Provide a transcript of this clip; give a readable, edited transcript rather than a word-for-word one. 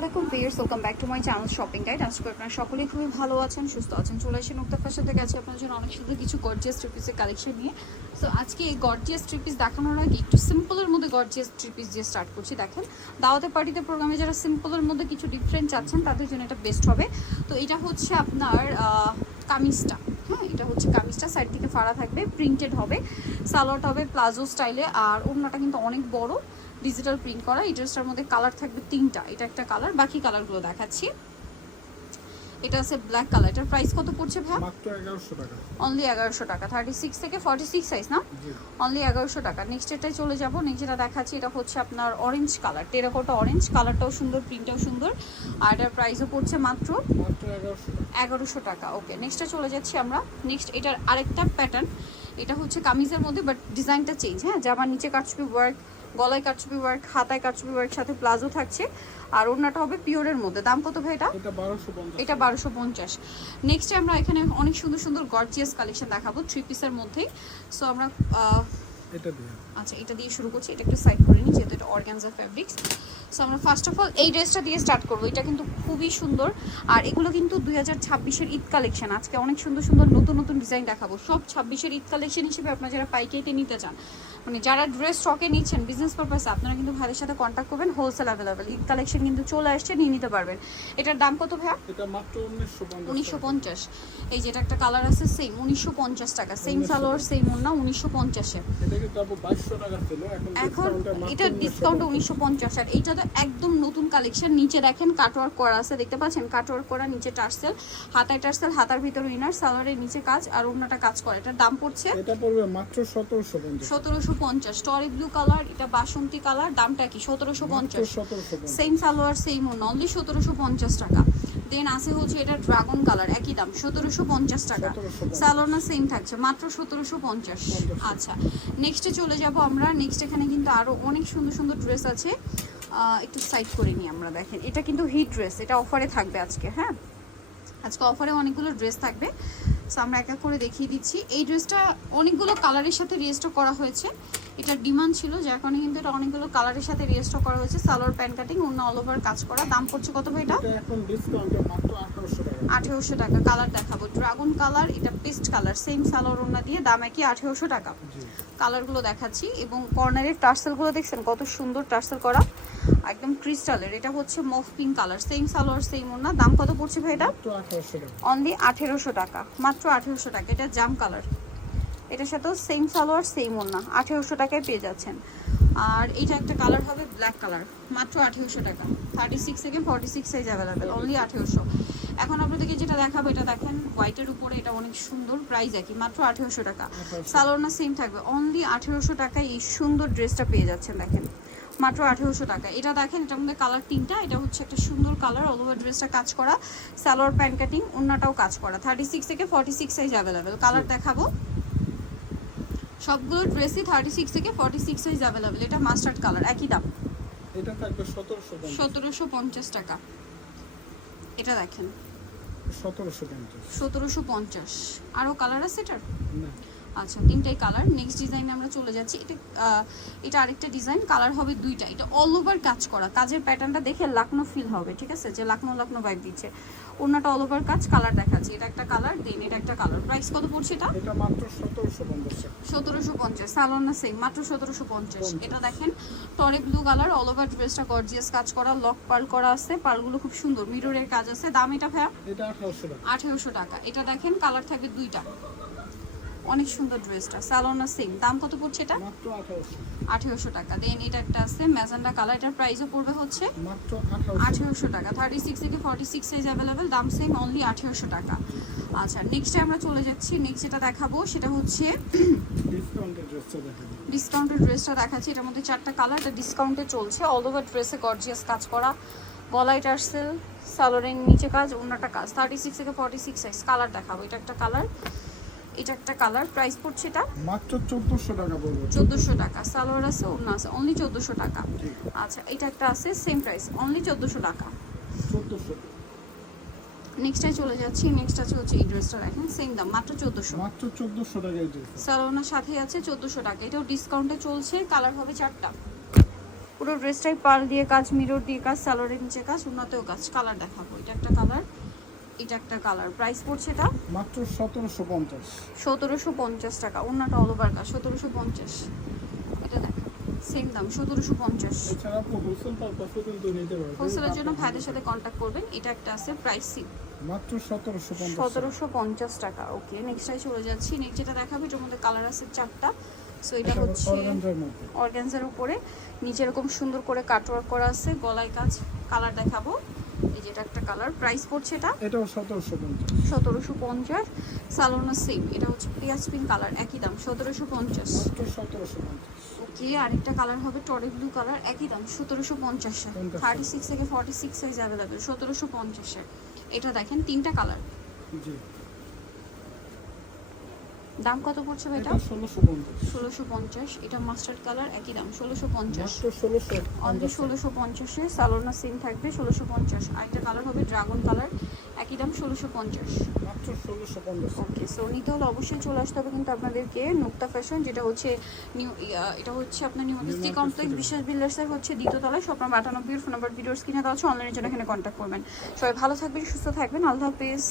আলাইকুম viewers, welcome back to my channel shopping guide. আজকে আপনারা সকলেই খুবই ভালো আছেন, সুস্থ আছেন। চলে আসেন নুক্তা ফ্যাশন থেকে আছে আপনাদের জন্য অনেক সুন্দর কিছু গর্জিয়াস থ্রি পিসের কালেকশন নিয়ে। সো আজকে এই গর্জিয়াস থ্রি পিস দেখানোর আগে একটু সিম্পলের মধ্যে গর্জিয়াস থ্রি পিস দিয়ে স্টার্ট করছি। দেখেন, দাওয়াতে পার্টিতে প্রোগ্রামে যারা সিম্পলের মধ্যে কিছু ডিফারেন্ট চাচ্ছেন তাদের জন্য এটা বেস্ট হবে। তো এটা হচ্ছে আপনার কামিজটা, হ্যাঁ এটা হচ্ছে কামিজটা, সাইড থেকে ফাড়া থাকবে, প্রিন্টেড হবে, সালোয়ারটা হবে প্লাজো স্টাইলে, আর ওড়নাটা কিন্তু অনেক বড় ডিজিটাল প্রিন্ট করা। এই ড্রেসটার মধ্যে কালার থাকবে তিনটা, এটা একটা কালার, বাকি কালারগুলো দেখাচ্ছি। এটা আছে ব্ল্যাক কালার। এটার প্রাইস কত পড়ছে ভাই? মাত্র 1100 টাকা, অনলি 1100 টাকা। 36 থেকে 46 সাইজ না, অনলি 1100 টাকা। নেক্সট এটাই চলে যাব। নেক্সট যেটা দেখাচ্ছি এটা হচ্ছে আপনার অরেঞ্জ কালার, টেরাকোটা অরেঞ্জ, কালারটাও সুন্দর, প্রিন্টটাও সুন্দর, আর এটার প্রাইসও পড়ছে মাত্র 1100 টাকা। ওকে, নেক্সটে চলে যাচ্ছি আমরা। নেক্সট এটার আরেকটা প্যাটার্ন, এটা হচ্ছে কামিজের মধ্যে বাট ডিজাইনটা চেঞ্জ, হ্যাঁ জামার নিচে কাটছবি ওয়ার্ক, গলায় কাটছবি ওয়ার্ক, হাতায় কাটছবি ওয়ার্ক, সাথে প্লাজো থাকছে, আর ওড়নাটা হবে পিওরের মধ্যে। দাম কত ভাই এটা? এটা 1250। নেক্সটে আমরা এখানে অনেক সুন্দর সুন্দর গর্জিয়াস কালেকশন দেখাবো থ্রি পিসের মধ্যেই। সো আমরা আচ্ছা এটা দিয়ে শুরু করছি। এটা একটু সাইড করে নিই যেহেতু এটা অর্গানজা ফ্যাব্রিক্স। সো আমরা ফার্স্ট অফ অল এই ড্রেসটা দিয়ে স্টার্ট করবো। এটা কিন্তু খুবই সুন্দর, আর এগুলো কিন্তু 2026-এর ঈদ কালেকশন। আজকে অনেক সুন্দর সুন্দর নতুন নতুন ডিজাইন দেখাবো, সব 26-এর ঈদ কালেকশন হিসেবে আপনারা যারা পাইকারিতে নিতে চান, মানে যারা ড্রেস স্টকে নিচ্ছেন বিজনেস পারপাসে, আপনারা কিন্তু ভাইয়ের সাথে কন্ট্যাক্ট করবেন। হোলসেল অ্যাভেলেবেল, ঈদ কালেকশন কিন্তু চলে আসছে, নিয়ে নিতে পারবেন। এটার দাম কত ভাইয়া? এটা মাত্র 1950। এই যেটা একটা কালার আছে সেম 1950 টাকা, সেম সালোয়ার সেম ওড়না 1950-এ। এটা কিন্তু আপু 2200 টাকা ছিল, এখন এটা ডিসকাউন্ট 1950। আর এইটা তো একদম নতুন কালেকশন। নিচে দেখেন কাটওয়ার্ক করা আছে, দেখতে পাচ্ছেন কাটওয়ার্ক করা, নিচে টার্সেল, হাতায় টার্সেল, হাতার ভিতরে ইনার, সালোয়ারের নিচে কাজ, আর ওড়নাটা কাজ করা। এটার দাম পড়ছে, এটা পড়বে মাত্র 1750। স্টরি ব্লু কালার, এটা বাসন্তী কালার, দামটা কি? 1750। সেম সালোয়ার সেম ওড়না, অনলি 1750 টাকা। দেন আছে হচ্ছে এটা ড্রাগন কালার, একই দাম 1750 টাকা। সালোয়ার সেম থাকছে, মাত্র 1750। আচ্ছা নেক্সটে চলে যাব আমরা। নেক্সট এখানে কিন্তু আরো অনেক সুন্দর সুন্দর ড্রেস আছে, একটু সাইড করে নিই আমরা। দেখেন এটা কিন্তু হিট ড্রেস, এটা অফারে থাকবে আজকে, হ্যাঁ আজকে অফারে অনেকগুলো ড্রেস থাকবে। সো আমরা এক এক করে দেখিয়ে দিচ্ছি। এই ড্রেসটা অনেকগুলো কালারের সাথে রিস্টক করা হয়েছে, এটার ডিমান্ড ছিল যার কারণে কিন্তু এটা অনেকগুলো কালারের সাথে রিস্টক করা হয়েছে। সালোয়ার প্যান্ট কাটিং, অন্য অল ওভার কাজ করা। দাম পড়ছে কত ভাই এটা? এখন ডিসকাউন্টে মাত্র 1800 টাকা। 1800 টাকা। কালার দেখাবো, ড্রাগন কালার, এটা পেস্ট কালার, সেম সালোয়ার ওড়না দিয়ে, দাম একই 1800 টাকা। কালারগুলো দেখাচ্ছি, এবং কর্নারের টার্সেলগুলো দেখছেন কত সুন্দর টার্সেল করা, একদম ক্রিস্টালের। এটা হচ্ছে মফ pink colour, same salwar same ওড়না। দাম কত পড়ছে ভাই এটা? অনলি 1800 টাকা, মাত্র 1800 টাকা। এটা জাম কালার, এটার সাথেও সেম সালোয়ার সেম ওড়না, 1800 টাকায় পেয়ে যাচ্ছেন। আর এইটা একটা কালার হবে ব্ল্যাক কালার, মাত্র 1800 টাকা। 36 থেকে 46 সাইজ অ্যাভেলেবেল, অনলি 1800। এখন আপনাদেরকে যেটা দেখাবো এটা দেখেন হোয়াইটের উপরে, এটা অনেক সুন্দর, প্রাইস একই, মাত্র 1800 টাকা। সালোয়ার না সেম থাকবে, অনলি 1800 টাকায় এই সুন্দর ড্রেসটা পেয়ে যাচ্ছেন। দেখেন মাত্র 1800 টাকা। এটা দেখেন এটার মধ্যে কালার তিনটা, এটা হচ্ছে একটা সুন্দর কালার, অল ওভার ড্রেসটা কাজ করা, সালোয়ার প্যান্ট কাটিং, ওড়নাটাও কাজ করা। 36 থেকে 46 সাইজ অ্যাভেলেবেল। কালার দেখাবো, সবগুলো ড্রেসই 36 থেকে 46 সাইজ অ্যাভেলেবেল। এটা মাস্টার্ড কালার, একই দাম, এটা থাকবে 1750 টাকা। এটা দেখেন 1750। আরও কালার আছে এটার? না আচ্ছা তিনটাই কালার। নেক্সট ডিজাইনে আমরা চলে যাচ্ছি। এটা আরেকটা ডিজাইন, কালার হবে দুইটা। এটা অল ওভার কাজ করা, কাজের প্যাটার্নটা দেখে লাকনো ফিল হবে, ঠিক আছে, যে লাকনো লাকনো ভাইব দিচ্ছে। ওড়নাটা অল ওভার কাজ। কালার দেখাচ্ছি, এটা একটা কালার, দেন এটা একটা কালার। প্রাইস কত পড়ছে এটা? এটা মাত্র 1750। সালোয়ার না সেম, মাত্র 1750। এটা দেখেন টরে ব্লু কালার, অল ওভার ড্রেসটা গর্জিয়াস কাজ করা, লক পার্ল করা আছে, পার্লগুলো খুব সুন্দর, মিররের কাজ আছে। দাম এটা ভাইয়া? এটা 1800 টাকা। এটা দেখেন কালার থাকবে দুইটা, অনেক সুন্দর ড্রেসটা। সালোনা সেম, দাম কত পড়ছে এটা? মাত্র 1800 টাকা। দেন এটা একটা আছে ম্যাজেন্ডা কালার, এটার প্রাইসও পড়বে হচ্ছে মাত্র 1800 টাকা। 36 থেকে 46 সাইজ অ্যাভেলেবেল, দাম সেম, অনলি 1800 টাকা। আচ্ছা নেক্সটে আমরা চলে যাচ্ছি। নেক্সট যেটা দেখাবো সেটা হচ্ছে ডিসকাউন্টের ড্রেসটা দেখাচ্ছি। এটার মধ্যে চারটা কালার, এটা ডিসকাউন্টে চলছে। অল ওভার ড্রেসে গর্জিয়াস কাজ করা, গলায় টার্সেল, সালোয়ারের নিচে কাজ, ওড়নাটা কাজ। 36 থেকে 46 সাইজ। কালার দেখাবো, এটা একটা কালার, এটা একটা কালার। প্রাইস পড়ছে এটা মাত্র 1400 টাকা বলবো। 1400 টাকা। সালোয়ার আছে, ওড়না আছে, অনলি 1400 টাকা। আচ্ছা এটা একটা আছে সেম প্রাইস, অনলি 1400 টাকা। 1400। নেক্সটে চলে যাচ্ছি। নেক্সট আছে হচ্ছে এই ড্রেসটা দেখেন, সেম দাম, মাত্র 1400। মাত্র 1400 টাকা এই ড্রেস। সালোয়ারের সাথে আছে 1400 টাকা। এটাও ডিসকাউন্টে চলছে। কালার হবে চারটা, পুরো ড্রেসটাই পার্ল দিয়ে কাজ, মিরর দিয়ে কাজ, সালোয়ারের নিচে কাজ, উন্নতেও কাজ। কালার দেখাবো, এটা একটা কালার, এটা একটা কালার। প্রাইস পড়ছে এটা মাত্র 1750। 1750 টাকা। ওন্নাটা অল ওভার কাজ, 1750। এটা দেখো সেম দাম 1750। এছাড়া আপনি হোলসেল পারপাসও কিন্তু নিতে পারবেন। হোলসেলের জন্য ভাইদের সাথে কন্ট্যাক্ট করবেন। এটা একটা আছে প্রাইস সেম মাত্র 1750। 1750 টাকা। ওকে, নেক্সটটাই চলে যাচ্ছি। নেক্সট যেটা দেখাবো এটার মধ্যে কালার আছে 4টা। সো এটা হচ্ছে অর্গানজার মধ্যে। অর্গানজার উপরে নিচে এরকম সুন্দর করে কাটওয়ার্ক করা আছে, গলায় কাজ। কালার দেখাবো, এই যেটা একটা কালার। প্রাইস পড়ছে এটা এটাও 1750। 1750। সালোনা সেম, এটা হচ্ছে পেঁয়াজ পিঙ্ক কালার, একই দাম 1750। মাত্র 1750। ওকে, আরেকটা কালার হবে টরে ব্লু কালার, একই দাম 1750 এ। 36 থেকে 46 সাইজ অ্যাভেলেবেল 1750 এ। এটা দেখেন তিনটা কালার। জি। দাম কত পড়ছে ভাই এটা? এটা 1650। 1650। এটা মাস্টার্ড কালার, একই দাম 1650। মাত্র 1650। অনলি 1650 এ। সালোনা সেম থাকবে 1650। আরেকটা কালার হবে ড্রাগন কালার, একই দাম 1650। মাত্র 1650। ওকে, সো নিতে হলে অবশ্যই চলে আসতে হবে কিন্তু আপনাদেরকে নুক্তা ফ্যাশন, যেটা হচ্ছে নিউ, এটা হচ্ছে আপনার নিউ ডিস্ট্রিক্ট কমপ্লেক্স বিশ্বাস বিল্ডার্সের হচ্ছে দ্বিতীয় তলায়। সব নাম্বার 98 ফোন নাম্বার ভিডিওস কিনে দেওয়া হচ্ছে। অনলাইনের জন্য এখানে কন্ট্যাক্ট করবেন। সবাই ভালো থাকবেন, সুস্থ থাকবেন। আল্লাহ হাফেজ।